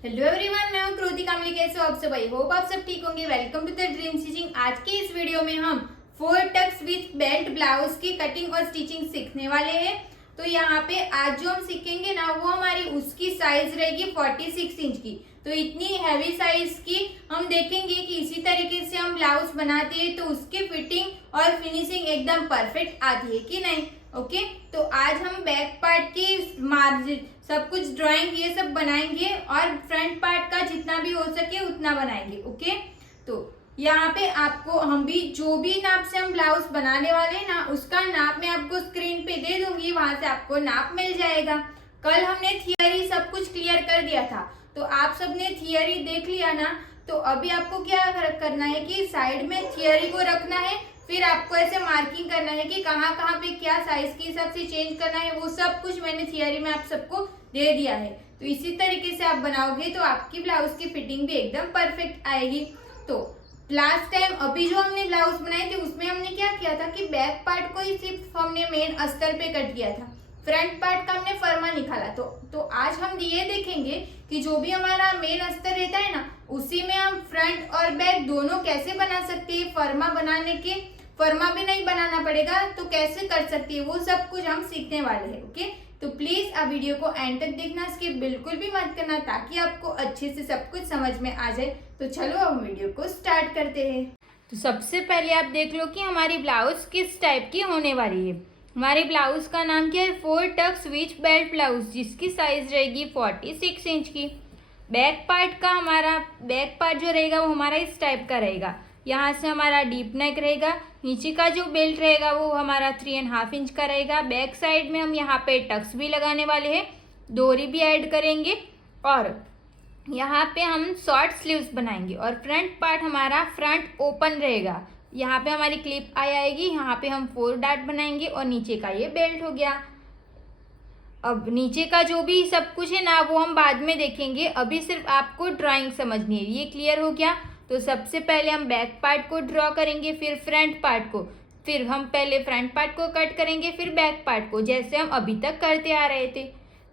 Hello everyone, मैं हूं कृति कामली। कैसे हो आप सब? आई होप आप सब ठीक होंगे। Welcome to the dream stitching. आज के इस वीडियो में हम 4 टक्स विथ बेल्ट ब्लाउज की कटिंग और स्टिचिंग सीखने वाले हैं। तो यहाँ पे आज जो हम सीखेंगे ना, वो हमारी उसकी साइज रहेगी 46 इंच की। तो इतनी हैवी साइज की हम देखेंगे कि इसी तरीके से हम ब्लाउज बनाते हैं तो उसकी फिटिंग और फिनिशिंग एकदम परफेक्ट आती है कि नहीं। ओके, तो आज हम बैक पार्ट की मार्जिन सब कुछ ड्राइंग ये सब बनाएंगे और फ्रंट पार्ट का जितना भी हो सके उतना बनाएंगे। ओके, तो यहाँ पे आपको हम भी जो भी नाप से हम ब्लाउज बनाने वाले हैं ना, उसका नाप मैं आपको स्क्रीन पे दे दूंगी, वहां से आपको नाप मिल जाएगा। कल हमने थियरी सब कुछ क्लियर कर दिया था, तो आप सबने थियरी देख लिया ना। तो अभी आपको क्या करना है कि साइड में थियरी को रखना है, फिर आपको ऐसे मार्किंग करना है कि कहाँ कहाँ पे क्या साइज के हिसाब से चेंज करना है। वो सब कुछ मैंने थियरी में आप सबको दे दिया है। तो इसी तरीके से आप बनाओगे तो आपकी ब्लाउज की फिटिंग भी एकदम परफेक्ट आएगी। तो लास्ट टाइम अभी जो हमने ब्लाउज बनाए थे उसमें हमने क्या किया था कि बैक पार्ट को ही सिर्फ हमने मेन अस्तर पे कट किया था, फ्रंट पार्ट का हमने फर्मा निकाला। तो आज हम ये देखेंगे कि जो भी हमारा मेन अस्तर रहता है ना, उसी में हम फ्रंट और बैक दोनों कैसे बना सकते हैं। फर्मा बनाने के फर्मा भी नहीं बनाना पड़ेगा तो कैसे कर सकती है, वो सब कुछ हम सीखने वाले हैं। ओके, तो प्लीज आप वीडियो को एंड तक देखना, स्किप बिल्कुल भी मत करना, ताकि आपको अच्छे से सब कुछ समझ में आ जाए। तो चलो हम वीडियो को स्टार्ट करते हैं। तो सबसे पहले आप देख लो कि हमारी ब्लाउज किस टाइप की होने वाली है। हमारे ब्लाउज का नाम क्या है? 4 टक्स विथ बेल्ट ब्लाउज, जिसकी साइज रहेगी 46 इंच की। बैक पार्ट का हमारा बैक पार्ट जो रहेगा वो हमारा इस टाइप का रहेगा। यहाँ से हमारा डीप नेक रहेगा, नीचे का जो बेल्ट रहेगा वो हमारा 3.5 इंच का रहेगा। बैक साइड में हम यहाँ पे टक्स भी लगाने वाले हैं, डोरी भी ऐड करेंगे और यहाँ पे हम शॉर्ट स्लीव्स बनाएंगे। और फ्रंट पार्ट हमारा फ्रंट ओपन रहेगा। यहाँ पे हमारी क्लिप आएगी, यहाँ पे हम 4 डार्ट बनाएंगे और नीचे का ये बेल्ट हो गया। अब नीचे का जो भी सब कुछ है ना, वो हम बाद में देखेंगे, अभी सिर्फ आपको ड्राइंग समझनी है। ये क्लियर हो गया? तो सबसे पहले हम बैक पार्ट को ड्रॉ करेंगे, फिर फ्रंट पार्ट को, फिर हम पहले फ्रंट पार्ट को कट करेंगे, फिर बैक पार्ट को, जैसे हम अभी तक करते आ रहे थे।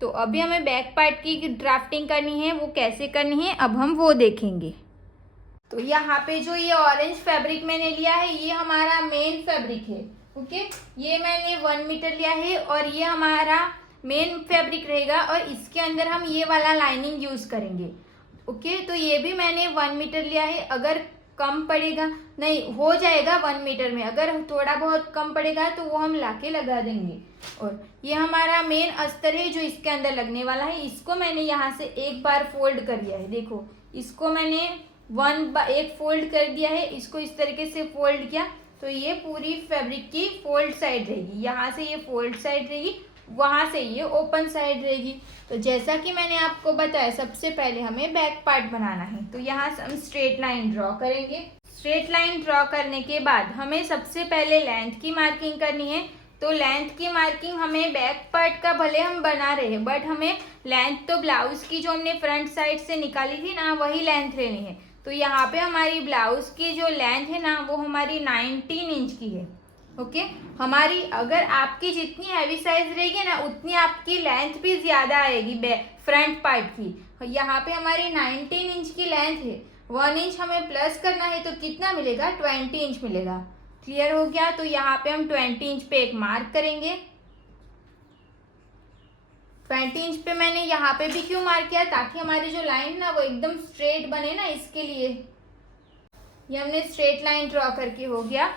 तो अभी हमें बैक पार्ट की ड्राफ्टिंग करनी है, वो कैसे करनी है अब हम वो देखेंगे। तो यहाँ पे जो ये ऑरेंज फैब्रिक मैंने लिया है, ये हमारा मेन फैब्रिक है। ओके, ये मैंने 1 मीटर लिया है और ये हमारा मेन फैब्रिक रहेगा और इसके अंदर हम ये वाला लाइनिंग यूज करेंगे। ओके, तो ये भी मैंने 1 मीटर लिया है। अगर कम पड़ेगा, नहीं हो जाएगा 1 मीटर में, अगर थोड़ा बहुत कम पड़ेगा तो वो हम लाके लगा देंगे। और ये हमारा मेन अस्तर है जो इसके अंदर लगने वाला है। इसको मैंने यहाँ से एक बार फोल्ड कर दिया है। देखो, इसको मैंने एक फोल्ड कर दिया है, इसको इस तरीके से फोल्ड किया तो ये पूरी फैब्रिक की फोल्ड साइड रहेगी। यहाँ से ये फोल्ड साइड रहेगी, वहां से ये ओपन साइड रहेगी। तो जैसा कि मैंने आपको बताया, सबसे पहले हमें बैक पार्ट बनाना है। तो यहाँ से हम स्ट्रेट लाइन ड्रॉ करेंगे। स्ट्रेट लाइन ड्रॉ करने के बाद हमें सबसे पहले लेंथ की मार्किंग करनी है। तो लेंथ की मार्किंग हमें बैक पार्ट का भले हम बना रहे हैं, बट हमें लेंथ तो ब्लाउज की जो हमने फ्रंट साइड से निकाली थी ना, वही लेंथ लेनी है। तो यहाँ पे हमारी ब्लाउज की जो लेंथ है ना, वो हमारी 19 इंच की है। ओके, हमारी अगर आपकी जितनी हैवी साइज रहेगी ना, उतनी आपकी लेंथ भी ज्यादा आएगी फ्रंट पार्ट की। यहाँ पे हमारी 19 इंच की लेंथ है, 1 इंच हमें प्लस करना है तो कितना मिलेगा? 20 इंच मिलेगा। क्लियर हो गया? तो यहाँ पे हम 20 इंच पे एक मार्क करेंगे। 20 इंच पे मैंने यहाँ पे भी क्यों मार्क किया? ताकि हमारी जो लाइन ना वो एकदम स्ट्रेट बने ना, इसके लिए। ये हमने स्ट्रेट लाइन ड्रॉ करके हो गया।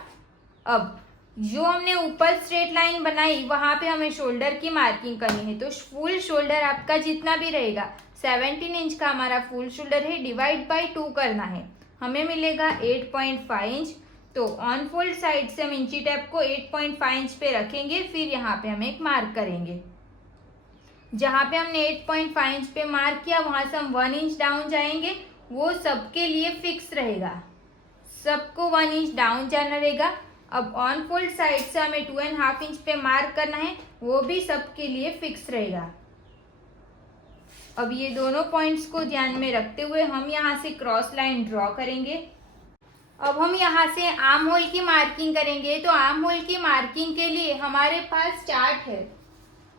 अब जो हमने ऊपर स्ट्रेट लाइन बनाई, वहां पे हमें शोल्डर की मार्किंग करनी है। तो फुल शोल्डर आपका जितना भी रहेगा, 17 इंच का हमारा फुल शोल्डर है, डिवाइड बाय 2 करना है, हमें मिलेगा 8.5 इंच। तो ऑन फोल्ड साइड से हम इंची टेप को 8.5 इंच पे रखेंगे, फिर यहाँ पे हम एक मार्क करेंगे। जहाँ पे हमने 8.5 इंच पे मार्क किया, वहां से हम 1 इंच डाउन जाएंगे। वो सबके लिए फिक्स रहेगा, सबको 1 इंच डाउन जाना रहेगा। अब ऑन फोल्ड साइड से हमें 2.5 इंच पे मार्क करना है, वो भी सबके लिए फिक्स रहेगा। अब ये दोनों पॉइंट्स को ध्यान में रखते हुए हम यहाँ से क्रॉस लाइन ड्रॉ करेंगे। अब हम यहाँ से आर्म होल की मार्किंग करेंगे। तो आर्म होल की मार्किंग के लिए हमारे पास चार्ट है।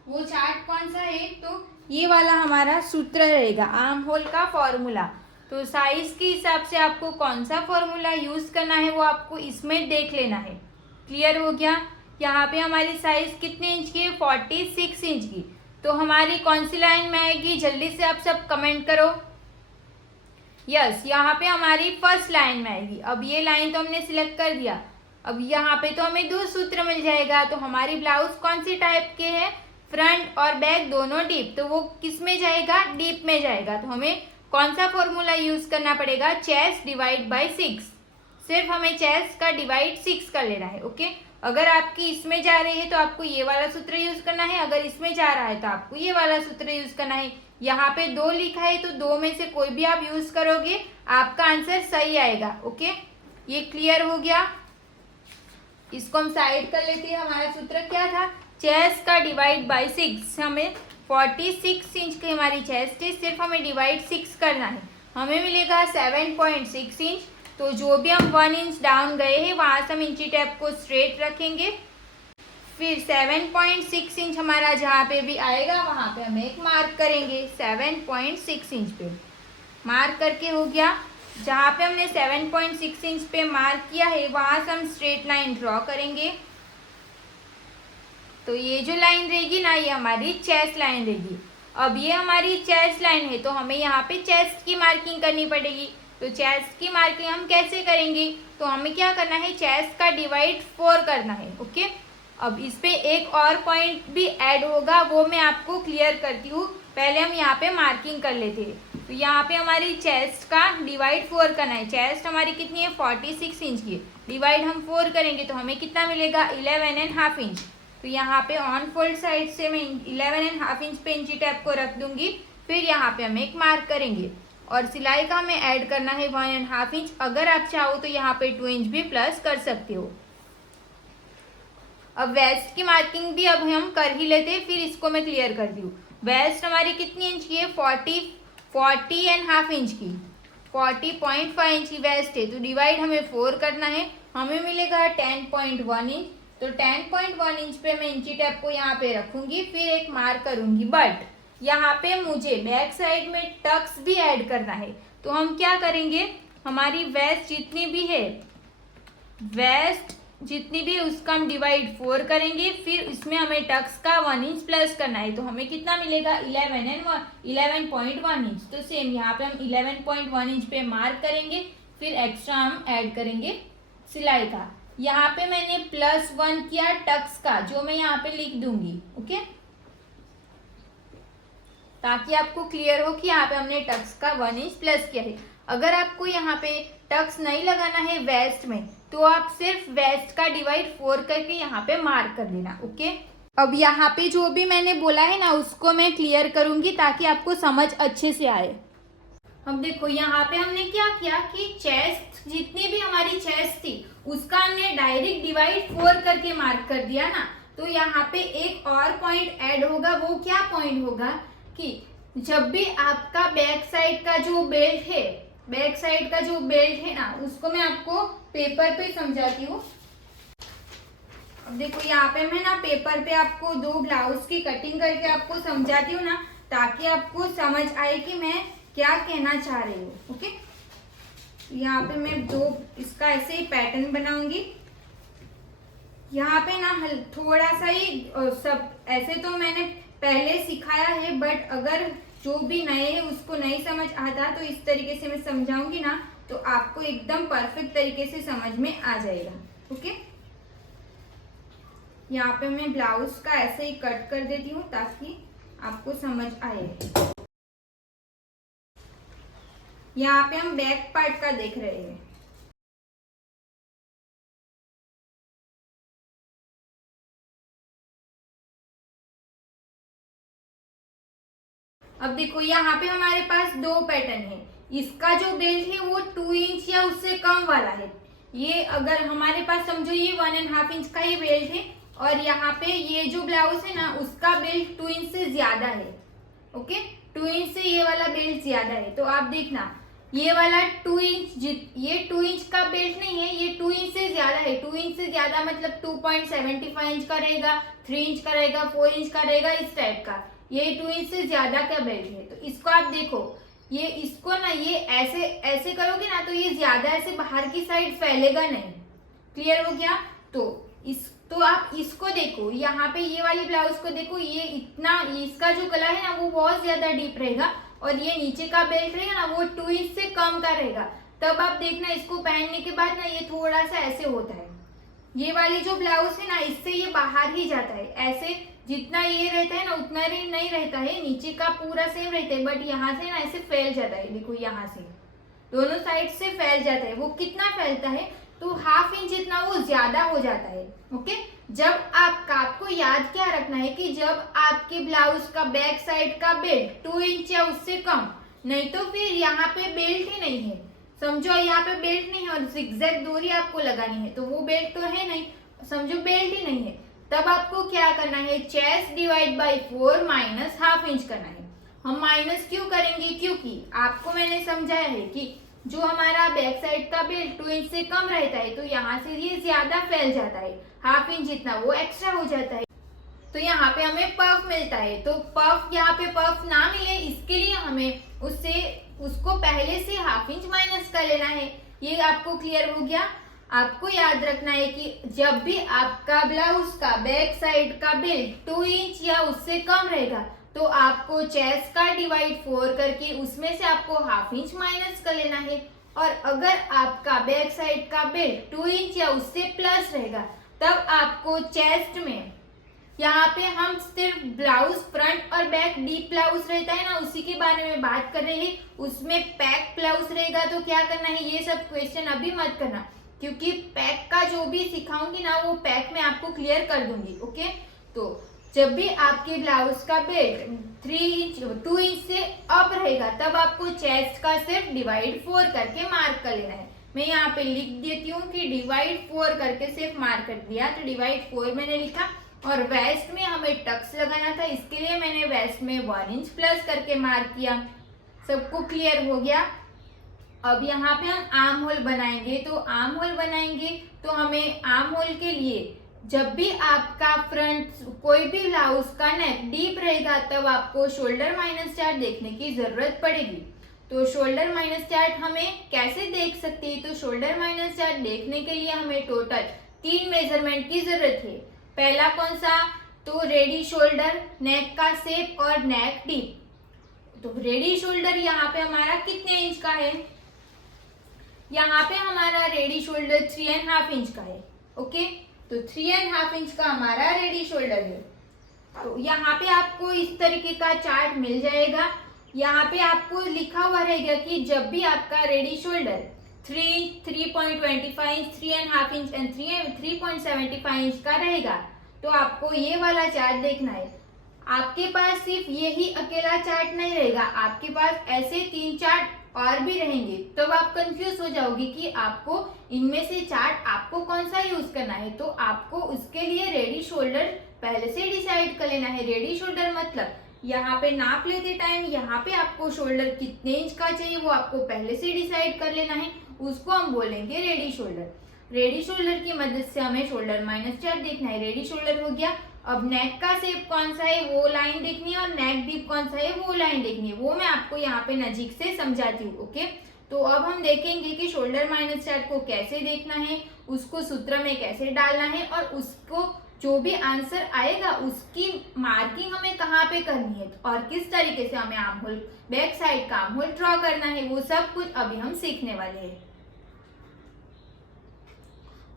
वो चार्ट कौन सा है? तो ये वाला हमारा सूत्र रहेगा, आर्म होल का फॉर्मूला। तो साइज के हिसाब से आपको कौन सा फॉर्मूला यूज करना है वो आपको इसमें देख लेना है। क्लियर हो गया। यहाँ पे हमारी साइज कितने इंच की है, 46 इंच की। तो हमारी कौन सी लाइन में आएगी, जल्दी से आप सब कमेंट करो। यस, यहाँ पे हमारी फर्स्ट लाइन में आएगी। अब ये लाइन तो हमने सिलेक्ट कर दिया। अब यहाँ पे तो हमें 2 सूत्र मिल जाएगा। तो हमारी ब्लाउज कौन सी टाइप के है, फ्रंट और बैक दोनों डीप, तो वो किस में जाएगा, डीप में जाएगा। तो हमें कौन सा फॉर्मूला यूज करना पड़ेगा, चेस्ट डिवाइड बाय 6। सिर्फ हमें चेस्ट का डिवाइड 6 कर लेना है। ओके, अगर आपकी इसमें जा रही है तो आपको ये वाला सूत्र यूज करना है, अगर इसमें जा रहा है तो आपको ये वाला सूत्र यूज करना है। यहाँ पे 2 लिखा है तो 2 में से कोई भी आप यूज करोगे, आपका आंसर सही आएगा। ओके, ये क्लियर हो गया। इसको हम साइड कर लेते हैं। हमारा सूत्र क्या था, चेस्ट का डिवाइड बाय 6। हमें 46 इंच की हमारी चेस्ट है, सिर्फ हमें डिवाइड 6 करना है। हमें मिलेगा 7.6 इंच। तो जो भी हम 1 इंच डाउन गए हैं वहां से हम इंची टेप को स्ट्रेट रखेंगे। फिर 7.6 इंच हमारा जहाँ पे भी आएगा वहां पे हम एक मार्क करेंगे। 7.6 इंच पे मार्क करके हो गया। जहाँ पे हमने 7.6 इंच पे मार्क किया है वहां से हम स्ट्रेट लाइन ड्रॉ करेंगे। तो ये जो लाइन रहेगी ना, ये हमारी चेस्ट लाइन रहेगी। अब ये हमारी चेस्ट लाइन है तो हमें यहाँ पे चेस्ट की मार्किंग करनी पड़ेगी। तो चेस्ट की मार्किंग हम कैसे करेंगे, तो हमें क्या करना है, चेस्ट का डिवाइड 4 करना है। ओके, अब इस पे एक और पॉइंट भी ऐड होगा, वो मैं आपको क्लियर करती हूँ। पहले हम यहाँ पे मार्किंग कर लेते हैं। तो यहाँ पे हमारी चेस्ट का डिवाइड 4 करना है। चेस्ट हमारी कितनी है, 46 इंच की। डिवाइड हम 4 करेंगे तो हमें कितना मिलेगा, 11.5 इंच। तो यहाँ पे ऑन फोल्ड साइड से मैं 11.5 इंच पे इंची टेप को रख दूंगी। फिर यहाँ पे हम एक मार्क करेंगे और सिलाई का हमें ऐड करना है 1.5 इंच। अगर आप चाहो तो यहाँ पे 2 इंच भी प्लस कर सकते हो। अब वेस्ट की मार्किंग भी अब हम कर ही लेते हैं, फिर इसको मैं क्लियर करती हूँ। वेस्ट हमारी कितनी इंच की है, 40.5 इंच की, 40.5 इंच की वेस्ट है। तो डिवाइड हमें 4 करना है, हमें मिलेगा 10.1 इंच। तो 10.1 इंच पे मैं इंची टेप को यहाँ पे रखूंगी, फिर एक मार्क करूंगी। बट यहाँ पे मुझे बैक साइड में टक्स भी ऐड करना है। तो हम क्या करेंगे, हमारी वेस्ट जितनी भी है, वेस्ट जितनी भी है उसका हम डिवाइड 4 करेंगे। फिर इसमें हमें टक्स का 1 इंच प्लस करना है। तो हमें कितना मिलेगा, 11.1 इंच। तो सेम यहाँ पे हम 11.1 इंच पे मार्क करेंगे, फिर एक्स्ट्रा हम ऐड करेंगे सिलाई का। यहाँ पे मैंने +1 किया टक्स का, जो मैं यहाँ पे लिख दूंगी। ओके, ताकि आपको क्लियर हो कि यहाँ पे हमने टक्स का 1 इंच प्लस किया है। अगर आपको यहाँ पे टक्स नहीं लगाना है वेस्ट में, तो आप सिर्फ वेस्ट का डिवाइड 4 करके यहाँ पे मार्क कर देना। ओके, अब यहाँ पे जो भी मैंने बोला है ना, उसको मैं क्लियर करूंगी ताकि आपको समझ अच्छे से आए। अब देखो यहाँ पे हमने क्या किया कि चेस्ट जितनी भी हमारी चेस्ट थी उसका हमने डायरेक्ट डिवाइड 4 करके मार्क कर दिया ना। तो यहाँ पे एक और पॉइंट ऐड होगा। वो क्या पॉइंट होगा कि जब भी आपका बैक साइड का जो बेल्ट है, बैक साइड का जो बेल्ट है ना, उसको मैं आपको पेपर पे समझाती हूँ। अब देखो यहाँ पे मैं ना पेपर पे आपको 2 ब्लाउज की कटिंग करके आपको समझाती हूँ ना, ताकि आपको समझ आए कि मैं क्या कहना चाह रही हूँ। ओके, यहाँ पे मैं 2 इसका ऐसे ही पैटर्न बनाऊंगी। यहाँ पे ना थोड़ा सा ही सब ऐसे तो मैंने पहले सिखाया है, बट अगर जो भी नए है उसको नहीं समझ आता तो इस तरीके से मैं समझाऊंगी ना, तो आपको एकदम परफेक्ट तरीके से समझ में आ जाएगा। ओके, यहाँ पे मैं ब्लाउज का ऐसे ही कट कर देती हूँ ताकि आपको समझ आए। यहाँ पे हम बैक पार्ट का देख रहे हैं। अब देखो यहाँ पे हमारे पास 2 पैटर्न है। इसका जो बेल्ट है वो 2 इंच या उससे कम वाला है। ये अगर हमारे पास समझो ये 1.5 इंच का ही बेल्ट है, और यहाँ पे ये जो ब्लाउज है ना उसका बेल्ट 2 इंच से ज्यादा है। ओके, 2 इंच से ये वाला बेल्ट ज्यादा है। तो आप देखना ये वाला 2 इंच, ये 2 इंच का बेल्ट नहीं है, ये 2 इंच से ज्यादा है। 2 इंच से ज्यादा मतलब 2.75 इंच का रहेगा, 3 इंच का रहेगा, 4 इंच का रहेगा, इस टाइप का। ये 2 इंच से ज्यादा का बेल्ट है। तो इसको आप देखो, ये इसको ना ये ऐसे ऐसे करोगे ना तो ये ज्यादा ऐसे बाहर की साइड फैलेगा नहीं। क्लियर हो गया? तो आप इसको देखो, यहाँ पे ये वाली ब्लाउज को देखो, ये इतना इसका जो गला है ना वो बहुत ज्यादा डीप रहेगा और ये नीचे का बेल्ट रहेगा ना वो 2 इंच से कम का रहेगा। तब आप देखना इसको पहनने के बाद ना ये थोड़ा सा ऐसे होता है। ये वाली जो ब्लाउज है ना इससे ये बाहर ही जाता है, ऐसे जितना ये रहता है ना उतना नहीं रहता है, नीचे का पूरा सेम रहता है, बट यहाँ से ना ऐसे फैल जाता है। देखो यहाँ से दोनों साइड से फैल जाता है। वो कितना फैलता है? तो 1/2 इंच जितना वो ज्यादा हो जाता है। ओके, जब आपको याद क्या रखना है कि जब आपके ब्लाउज का बैक साइड का बेल्ट 2 इंच या उससे कम, नहीं तो फिर यहाँ पे बेल्ट ही नहीं है, समझो यहाँ पे बेल्ट नहीं है और जिगजैग डोरी आपको लगानी है तो वो बेल्ट तो है नहीं, समझो बेल्ट ही नहीं है। तब आपको क्या करना है? Chest divide by 4 minus 1/2 inch करना है। हम माइनस क्यों करेंगे? क्योंकि आपको मैंने समझाया है कि जो हमारा बैक साइड का बेल्ट 2 इंच से कम रहता है तो यहाँ से ये ज्यादा फैल जाता है, 1/2 इंच जितना वो एक्स्ट्रा हो जाता है। तो यहाँ पे हमें पफ मिलता है। तो पफ यहाँ पे पफ ना मिले इसके लिए हमें उसको पहले से 1/2 इंच माइनस कर लेना है। ये आपको क्लियर हो गया? आपको याद रखना है कि जब भी आपका ब्लाउज का बैक साइड का बेल्ट 2 इंच या उससे कम रहेगा तो आपको चेस्ट का डिवाइड 4 करके उसमें से आपको 1/2 इंच माइनस कर लेना है। और अगर आपका बैक साइड का बेल्ट 2 इंच या उससे प्लस रहेगा तब आपको चेस्ट में, यहाँ पे हम सिर्फ ब्लाउज फ्रंट और बैक डीप ब्लाउज रहता है ना उसी के बारे में बात कर रहे हैं, उसमें पैक ब्लाउज रहेगा तो क्या करना है? ये सब क्वेश्चन अभी मत करना क्योंकि पैक का जो भी सिखाऊंगी ना वो पैक में आपको क्लियर कर दूंगी। ओके, तो जब भी आपके ब्लाउज का बेल्ट 2 इंच से अप रहेगा तब आपको चेस्ट का सिर्फ डिवाइड 4 करके मार्क कर लेना है। मैं यहाँ पे लिख देती हूँ कि डिवाइड 4 करके सिर्फ मार्क कर दिया, तो डिवाइड 4 मैंने लिखा। और वेस्ट में हमें टक्स लगाना था, इसके लिए मैंने वेस्ट में 1 इंच प्लस करके मार्क किया। सबको क्लियर हो गया? अब यहाँ पे हम आर्म होल बनाएंगे। तो आर्म होल बनाएंगे तो हमें आर्म होल के लिए जब भी आपका फ्रंट कोई भी ब्लाउज का नेक डीप रहेगा तब आपको शोल्डर माइनस चार्ट देखने की जरूरत पड़ेगी। तो शोल्डर माइनस चार्ट हमें कैसे देख सकते हैं? तो शोल्डर माइनस चार्ट देखने के लिए हमें टोटल 3 मेजरमेंट की जरूरत है। पहला कौन सा? तो रेडी शोल्डर, नेक का शेप और नेक डीप। तो रेडी शोल्डर यहाँ पे हमारा कितने इंच का है? यहाँ पे हमारा रेडी शोल्डर 3.5 इंच का है। ओके, तो 3.5 इंच का हमारा रेडी शोल्डर है। तो यहाँ पे आपको इस तरीके का चार्ट मिल जाएगा। यहाँ पे आपको लिखा हुआ रहेगा कि जब भी आपका ready shoulder 3.25 inch, 3.5 inch and 3.75 inch का रहेगा तो आपको ये वाला चार्ट देखना है। आपके पास सिर्फ यही अकेला चार्ट नहीं रहेगा, आपके पास ऐसे 3 चार्ट और भी रहेंगे। तब तो आप कंफ्यूज हो जाओगे कि आपको इनमें से चार्ट आपको कौन सा यूज करना है। तो आपको उसके लिए रेडी शोल्डर पहले से डिसाइड कर लेना है। रेडी शोल्डर मतलब यहाँ पे नाप लेते टाइम यहाँ पे आपको शोल्डर कितने इंच का चाहिए वो आपको पहले से डिसाइड कर लेना है, उसको हम बोलेंगे रेडी शोल्डर। रेडी शोल्डर की मदद से हमें शोल्डर माइनस चार्ट देखना है। रेडी शोल्डर हो गया। अब नेक का शेप कौन सा है वो लाइन देखनी है और नेक डीप कौन सा है वो लाइन देखनी है, वो मैं आपको यहाँ पे नजीक से समझाती हूँ। ओके, तो अब हम देखेंगे कि शोल्डर माइनस चार्ट को कैसे देखना है, उसको सूत्र में कैसे डालना है और उसको जो भी आंसर आएगा उसकी मार्किंग हमें कहाँ पे करनी है और किस तरीके से हमें आर्म होल बैक साइड का आर्म होल ड्रॉ करना है, वो सब कुछ अभी हम सीखने वाले हैं।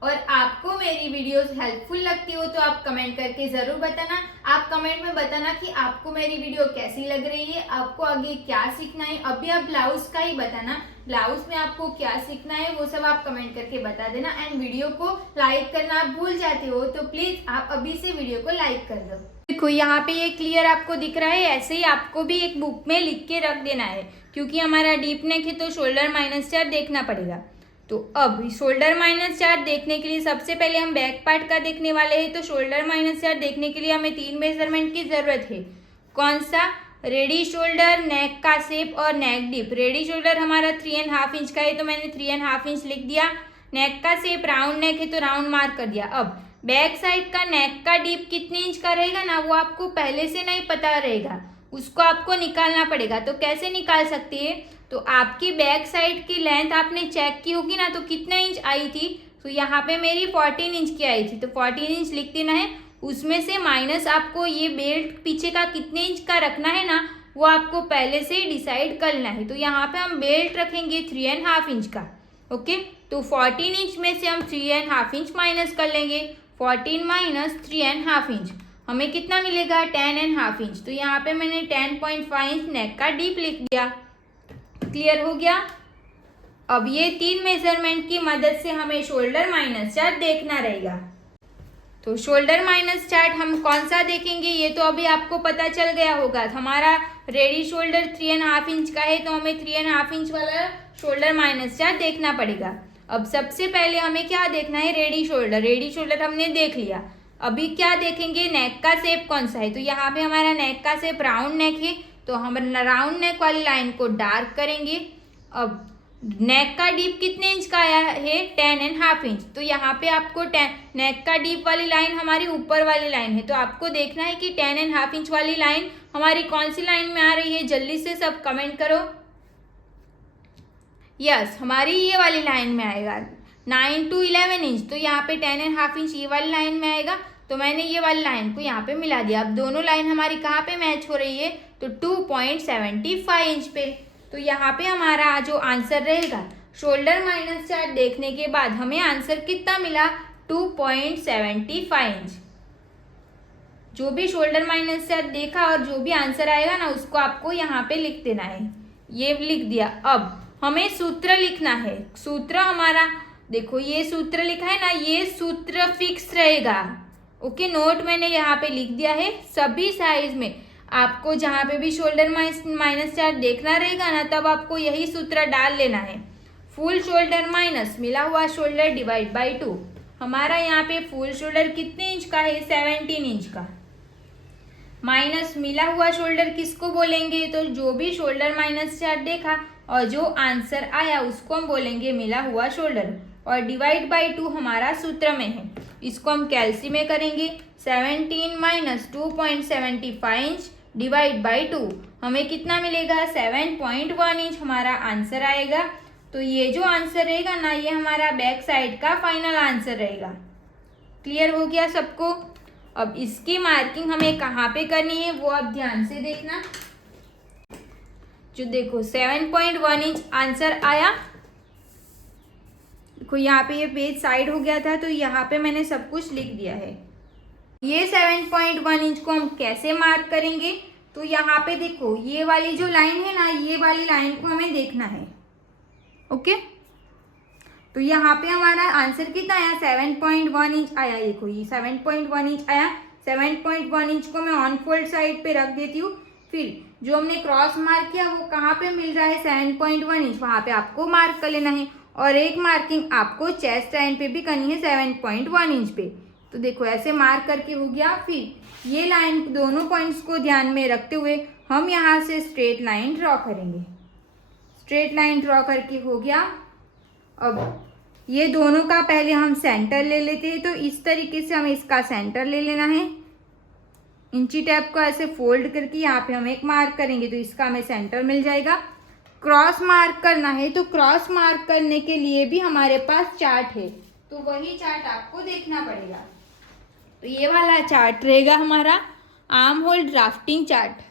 और आपको मेरी वीडियोस हेल्पफुल लगती हो तो आप कमेंट करके जरूर बताना। आप कमेंट में बताना कि आपको मेरी वीडियो कैसी लग रही है, आपको आगे क्या सीखना है। अभी आप ब्लाउज का ही बताना, ब्लाउज में आपको क्या सीखना है वो सब आप कमेंट करके बता देना। एंड वीडियो को लाइक करना आप भूल जाते हो तो प्लीज आप अभी से वीडियो को लाइक कर दो। देखो यहाँ पे ये क्लियर आपको दिख रहा है, ऐसे ही आपको भी एक बुक में लिख के रख देना है क्योंकि हमारा डीप नेक है तो शोल्डर माइनस चार्ट देखना पड़ेगा। तो अब शोल्डर माइनस चार्ट देखने के लिए सबसे पहले हम बैक पार्ट का देखने वाले हैं। तो शोल्डर माइनस चार्ट देखने के लिए हमें 3 मेजरमेंट की जरूरत है। कौन सा? रेडी शोल्डर, नेक का शेप और नेक डीप। रेडी शोल्डर हमारा 3.5 इंच का है तो मैंने 3.5 इंच लिख दिया। नेक का शेप राउंड नेक है तो राउंड मार्क कर दिया। अब बैक साइड का नेक का डीप कितने इंच का रहेगा ना, वो आपको पहले से नहीं पता रहेगा, उसको आपको निकालना पड़ेगा। तो कैसे निकाल सकती है, तो आपकी बैक साइड की लेंथ आपने चेक की होगी ना, तो कितने इंच आई थी, तो यहाँ पे मेरी 14 इंच की आई थी, तो 14 इंच लिख देना है। उसमें से माइनस आपको ये बेल्ट पीछे का कितने इंच का रखना है ना, वो आपको पहले से ही डिसाइड करना है। तो यहाँ पे हम बेल्ट रखेंगे 3.5 इंच का। ओके, तो 14 इंच में से हम 3.5 इंच माइनस कर लेंगे। 14 माइनस 3.5 इंच हमें कितना मिलेगा, 10.5 इंच। तो यहाँ पे मैंने 10.5 इंच नेक का डीप लिख दिया। क्लियर हो गया। अब ये 3 मेजरमेंट की मदद से हमें शोल्डर माइनस चार्ट देखना रहेगा। तो शोल्डर माइनस चार्ट हम कौन सा देखेंगे, ये तो अभी आपको पता चल गया होगा। हमारा रेडी शोल्डर 3.5 इंच का है, तो हमें 3.5 इंच वाला शोल्डर माइनस चार्ट देखना पड़ेगा। अब सबसे पहले हमें क्या देखना है, रेडी शोल्डर। रेडी शोल्डर हमने देख लिया। अभी क्या देखेंगे, नेक का शेप कौन सा है। तो यहाँ पे हमारा नेक का शेप राउंड नेक है, तो हम राउंड नेक वाली लाइन को डार्क करेंगे। अब नेक का डीप कितने इंच का आया है, 10.5 इंच। तो यहाँ पे आपको नेक का डीप वाली लाइन हमारी ऊपर वाली लाइन है, तो आपको देखना है कि 10.5 इंच वाली लाइन हमारी कौन सी लाइन में आ रही है। जल्दी से सब कमेंट करो। यस, हमारी ये वाली लाइन में आएगा 9 to 11 इंच। तो यहाँ पे 10.5 इंच ये वाली लाइन में आएगा, तो मैंने ये वाली लाइन को यहाँ पे मिला दिया। अब दोनों लाइन हमारी कहाँ पे मैच हो रही है, तो 2.75 इंच पे। तो यहाँ पे हमारा जो आंसर रहेगा, शोल्डर माइनस चार्ट देखने के बाद हमें आंसर कितना मिला, 2.75 इंच। जो भी शोल्डर माइनस चार्ट देखा और जो भी आंसर आएगा ना, उसको आपको यहाँ पे लिख देना है। ये लिख दिया। अब हमें सूत्र लिखना है। सूत्र हमारा देखो, ये सूत्र लिखा है ना, ये सूत्र फिक्स रहेगा। ओके, नोट मैंने यहाँ पे लिख दिया है। सभी साइज में आपको जहाँ पे भी शोल्डर माइनस चार्ट देखना रहेगा ना, तब आपको यही सूत्र डाल लेना है। फुल शोल्डर माइनस मिला हुआ शोल्डर डिवाइड बाई 2। हमारा यहाँ पे फुल शोल्डर कितने इंच का है, 17 इंच का। माइनस मिला हुआ शोल्डर किसको बोलेंगे, तो जो भी शोल्डर माइनस चार्ट देखा और जो आंसर आया उसको हम बोलेंगे मिला हुआ शोल्डर। और डिवाइड बाई 2 हमारा सूत्र में है, इसको हम कैलसी में करेंगे। 17 माइनस 2.75 इंच डिवाइड बाई 2 हमें कितना मिलेगा, 7.1 इंच हमारा आंसर आएगा। तो ये जो आंसर रहेगा ना, ये हमारा बैक साइड का फाइनल आंसर रहेगा। क्लियर हो गया सबको। अब इसकी मार्किंग हमें कहाँ पे करनी है, वो आप ध्यान से देखना। जो देखो 7.1 इंच आंसर आया। देखो यहाँ पे ये पेज साइड हो गया था, तो यहाँ पे मैंने सब कुछ लिख दिया है। ये 7.1 इंच को हम कैसे मार्क करेंगे, तो यहाँ पे देखो ये वाली जो लाइन है ना, ये वाली लाइन को हमें देखना है। ओके, तो यहाँ पे हमारा आंसर कितना आया, 7.1 इंच आया। देखो ये 7.1 इंच आया। 7.1 इंच को मैं ऑन फोल्ड साइड पे रख देती हूँ। फिर जो हमने क्रॉस मार्क किया वो कहाँ पे मिल रहा है, 7.1 इंच, वहाँ पे आपको मार्क कर लेना है। और एक मार्किंग आपको चेस्ट लाइन पे भी करनी है 7.1 इंच पे। तो देखो ऐसे मार्क करके हो गया। फिर ये लाइन, दोनों पॉइंट्स को ध्यान में रखते हुए हम यहाँ से स्ट्रेट लाइन ड्रॉ करेंगे। स्ट्रेट लाइन ड्रॉ करके हो गया। अब ये दोनों का पहले हम सेंटर ले लेते हैं, तो इस तरीके से हमें इसका सेंटर ले लेना है। इंची टैप को ऐसे फोल्ड करके यहाँ पे हम एक मार्क करेंगे, तो इसका हमें सेंटर मिल जाएगा। क्रॉस मार्क करना है, तो क्रॉस मार्क करने के लिए भी हमारे पास चार्ट है, तो वही चार्ट आपको देखना पड़ेगा। तो ये वाला चार्ट रहेगा हमारा आर्म होल ड्राफ्टिंग चार्ट।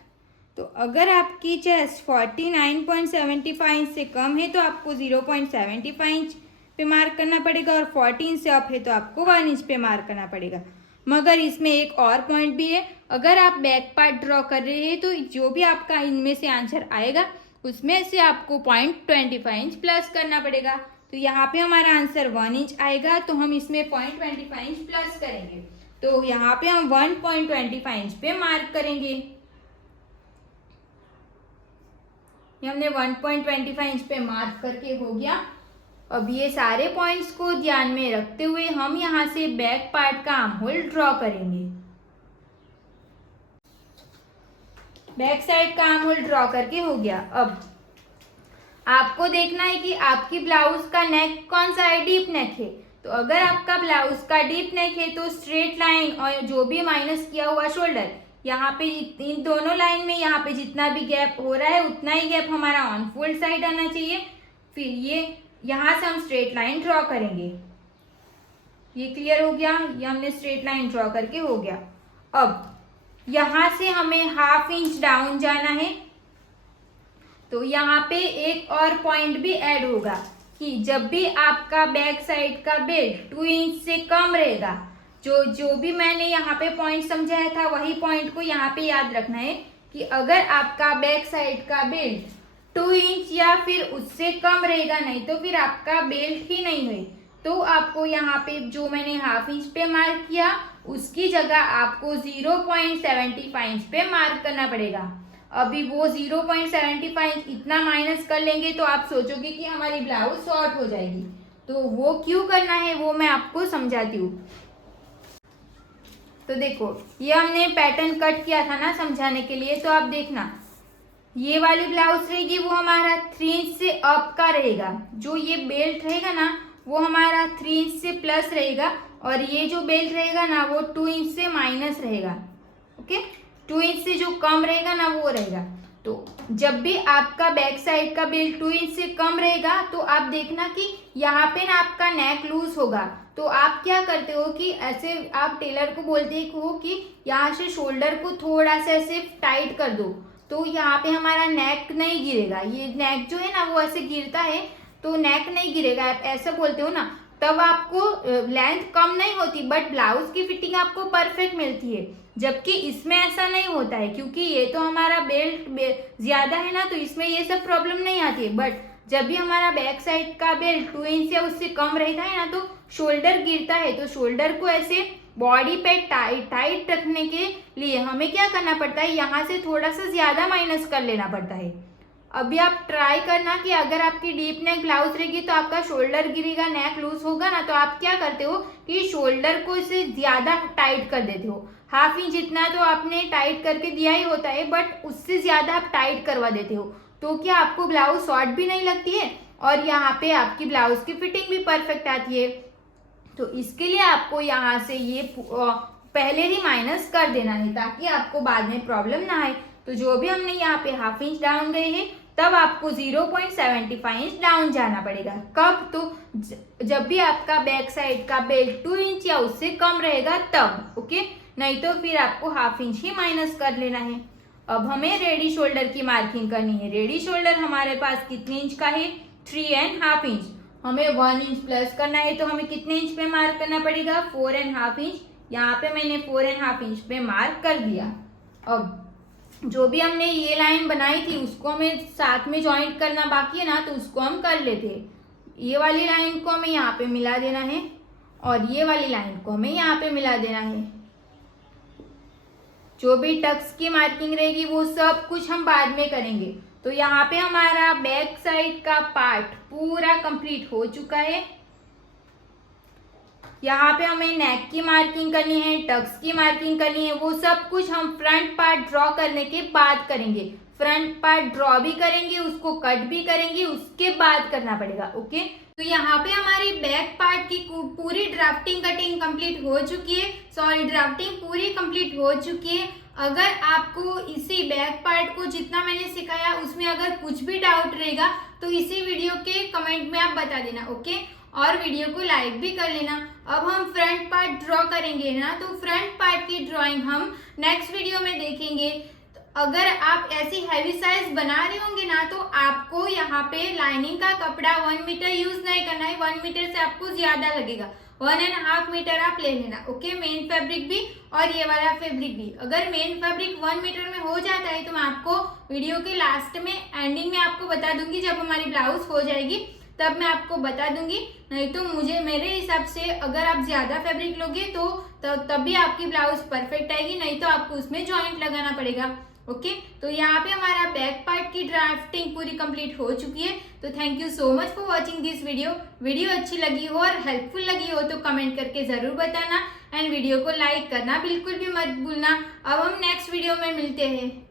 तो अगर आपकी चेस्ट 49.75 इंच से कम है तो आपको 0.75 इंच पे मार्क करना पड़ेगा, और 14 से अप है तो आपको 1 इंच पे मार्क करना पड़ेगा। मगर इसमें एक और पॉइंट भी है, अगर आप बैक पार्ट ड्रॉ कर रहे हैं तो जो भी आपका इनमें से आंसर आएगा उसमें से आपको 0.25 इंच प्लस करना पड़ेगा। तो यहाँ पे हमारा आंसर 1 इंच आएगा, तो हम इसमें 0.25 इंच प्लस करेंगे। तो यहाँ पे हम 1.25 इंच पे मार्क करेंगे। ये हमने 1.25 इंच पे मार्क करके हो गया। अब ये सारे पॉइंट्स को ध्यान में रखते हुए हम यहाँ से बैक पार्ट का आर्म होल ड्रॉ करेंगे। बैक साइड का आर्म होल ड्रॉ करके हो गया। अब आपको देखना है कि आपकी ब्लाउज का नेक कौन सा है, डीप नेक है, तो अगर आपका ब्लाउज का डीप नेक है तो स्ट्रेट लाइन और जो भी माइनस किया हुआ शोल्डर, यहाँ पे इन दोनों लाइन में यहाँ पे जितना भी गैप हो रहा है उतना ही गैप हमारा ऑन फोल्ड साइड आना चाहिए। फिर ये यहाँ से हम स्ट्रेट लाइन ड्रॉ करेंगे। ये क्लियर हो गया, ये हमने स्ट्रेट लाइन ड्रॉ करके हो गया। अब यहाँ से हमें 1/2 इंच डाउन जाना है। तो यहाँ पे एक और पॉइंट भी ऐड होगा कि जब भी आपका बैक साइड का बेल्ट 2 इंच से कम रहेगा, जो भी मैंने यहाँ पे पॉइंट समझाया था वही पॉइंट को यहाँ पे याद रखना है कि अगर आपका बैक साइड का बेल्ट 2 इंच या फिर उससे कम रहेगा, नहीं तो फिर आपका बेल्ट ही नहीं है, तो आपको यहाँ पे जो मैंने 1/2 इंच पे मार्क किया उसकी जगह आपको 0.75 इंच पे मार्क करना पड़ेगा। अभी वो 0.75 इतना माइनस कर लेंगे तो आप सोचोगे कि हमारी ब्लाउज शॉर्ट हो जाएगी, तो वो क्यों करना है वो मैं आपको समझाती हूँ। तो देखो, ये हमने पैटर्न कट किया था ना समझाने के लिए, तो आप देखना ये वाली ब्लाउज रहेगी वो हमारा 3 इंच से अप का रहेगा, जो ये बेल्ट रहेगा ना वो हमारा 3 इंच से प्लस रहेगा, और ये जो बेल्ट रहेगा ना वो 2 इंच से माइनस रहेगा। ओके, 2 इंच से जो कम रहेगा ना वो रहेगा। तो जब भी आपका बैक साइड का बेल्ट 2 इंच से कम रहेगा तो आप देखना कि यहाँ पे ना आपका नेक लूज होगा, तो आप क्या करते हो कि ऐसे आप टेलर को बोलते हो कि यहाँ से शोल्डर को थोड़ा सा ऐसे टाइट कर दो, तो यहाँ पे हमारा नेक नहीं गिरेगा। ये नेक जो है ना वो ऐसे गिरता है तो नेक नहीं गिरेगा, आप ऐसा बोलते हो ना, तब आपको लेंथ कम नहीं होती बट ब्लाउज की फिटिंग आपको परफेक्ट मिलती है। जबकि इसमें ऐसा नहीं होता है, क्योंकि ये तो हमारा बेल्ट ज्यादा है ना, तो इसमें ये सब प्रॉब्लम नहीं आती है। बट जब भी हमारा बैक साइड का बेल्ट 2 इंच या उससे कम रहता है ना तो शोल्डर गिरता है, तो शोल्डर को ऐसे बॉडी पे टाइट रखने के लिए हमें क्या करना पड़ता है, यहाँ से थोड़ा सा ज्यादा माइनस कर लेना पड़ता है। अभी आप ट्राई करना कि अगर आपकी डीप नेक ब्लाउज रहेगी तो आपका शोल्डर गिरेगा, नेक लूज होगा ना, तो आप क्या करते हो कि शोल्डर को इसे ज्यादा टाइट कर देते हो। 1/2 इंच जितना तो आपने टाइट करके दिया ही होता है, बट उससे ज्यादा आप टाइट करवा देते हो, तो क्या आपको ब्लाउज शॉर्ट भी नहीं लगती है और यहाँ पे आपकी ब्लाउज की फिटिंग भी परफेक्ट आती है। तो इसके लिए आपको यहाँ से ये पहले ही माइनस कर देना है ताकि आपको बाद में प्रॉब्लम ना आए। तो जो भी हमने यहाँ पे 1/2 इंच डाउन गए हैं, तब आपको 0.75 इंच डाउन जाना पड़ेगा। कब? तो जब भी आपका बैक साइड का बेल्ट 2 इंच या उससे कम रहेगा तब, ओके, नहीं तो फिर आपको 1/2 इंच ही माइनस कर लेना है। अब हमें रेडी शोल्डर की मार्किंग करनी है। रेडी शोल्डर हमारे पास कितने इंच का है? 3.5 इंच। हमें 1 इंच प्लस करना है, तो हमें कितने इंच पे मार्क करना पड़ेगा? 4.5 इंच। यहाँ पे मैंने 4.5 इंच पे मार्क कर दिया। अब जो भी हमने ये लाइन बनाई थी उसको हमें साथ में ज्वाइंट करना बाकी है ना, तो उसको हम कर लेते हैं। ये वाली लाइन को हमें यहाँ पे मिला देना है और ये वाली लाइन को हमें यहाँ पे मिला देना है। जो भी टक्स की मार्किंग रहेगी वो सब कुछ हम बाद में करेंगे। तो यहाँ पे हमारा बैक साइड का पार्ट पूरा कंप्लीट हो चुका है। यहाँ पे हमें नेक की मार्किंग करनी है, टक्स की मार्किंग करनी है, वो सब कुछ हम फ्रंट पार्ट ड्रॉ करने के बाद करेंगे। फ्रंट पार्ट ड्रॉ भी करेंगे, उसको कट भी करेंगे, उसके बाद करना पड़ेगा। ओके, तो यहाँ पे हमारी बैक पार्ट की पूरी ड्राफ्टिंग कटिंग कंप्लीट हो चुकी है। सॉरी, ड्राफ्टिंग पूरी कंप्लीट हो चुकी है। अगर आपको इसी बैक पार्ट को जितना मैंने सिखाया उसमें अगर कुछ भी डाउट रहेगा तो इसी वीडियो के कमेंट में आप बता देना। ओके, और वीडियो को लाइक भी कर लेना। अब हम फ्रंट पार्ट ड्रॉ करेंगे ना, तो फ्रंट पार्ट की ड्राइंग हम नेक्स्ट वीडियो में देखेंगे। तो अगर आप ऐसी हैवी साइज बना रहे होंगे ना, तो आपको यहाँ पे लाइनिंग का कपड़ा 1 मीटर यूज नहीं करना है। 1 मीटर से आपको ज्यादा लगेगा, 1.5 मीटर आप ले लेना। ओके, मेन फैब्रिक भी और ये वाला फैब्रिक भी। अगर मेन फैब्रिक 1 मीटर में हो जाता है तो मैं आपको वीडियो के लास्ट में एंडिंग में आपको बता दूंगी, जब हमारी ब्लाउज हो जाएगी तब मैं आपको बता दूंगी। नहीं तो मेरे हिसाब से अगर आप ज्यादा फैब्रिक लोगे तो तब भी आपकी ब्लाउज परफेक्ट आएगी, नहीं तो आपको उसमें जॉइंट लगाना पड़ेगा। ओके, तो यहाँ पे हमारा बैक पार्ट की ड्राफ्टिंग पूरी कंप्लीट हो चुकी है। तो thank you so much for watching this video अच्छी लगी हो और हेल्पफुल लगी हो तो कमेंट करके जरूर बताना, एंड वीडियो को लाइक करना बिल्कुल भी मत भूलना। अब हम नेक्स्ट वीडियो में मिलते हैं।